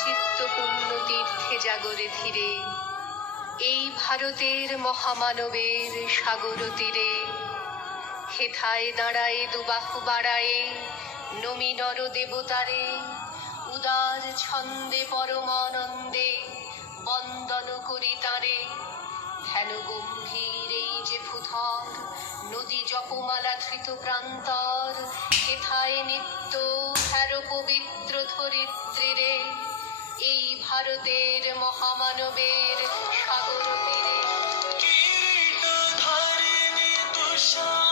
চিত্ত পুণ্য তীর্থে জাগরে ধীরে, এই ভারতের মহামানবের সাগর তীরে। হেথায় দাঁড়ায় দুবাহু বাড়ায়ে, নমি নর দেবতারে, উদার ছন্দে পরমানন্দে বন্দন করি তারে। ধ্যান গম্ভীর এই যে ভূধর, নদী জপমালা ধৃত প্রান্তর, হেথায় নিত্য হ্যার পবিত্র ধরিত্রীরে, এই ভারতের মহামানবের সাগর তীরে। কিরীটধারিণী তুষার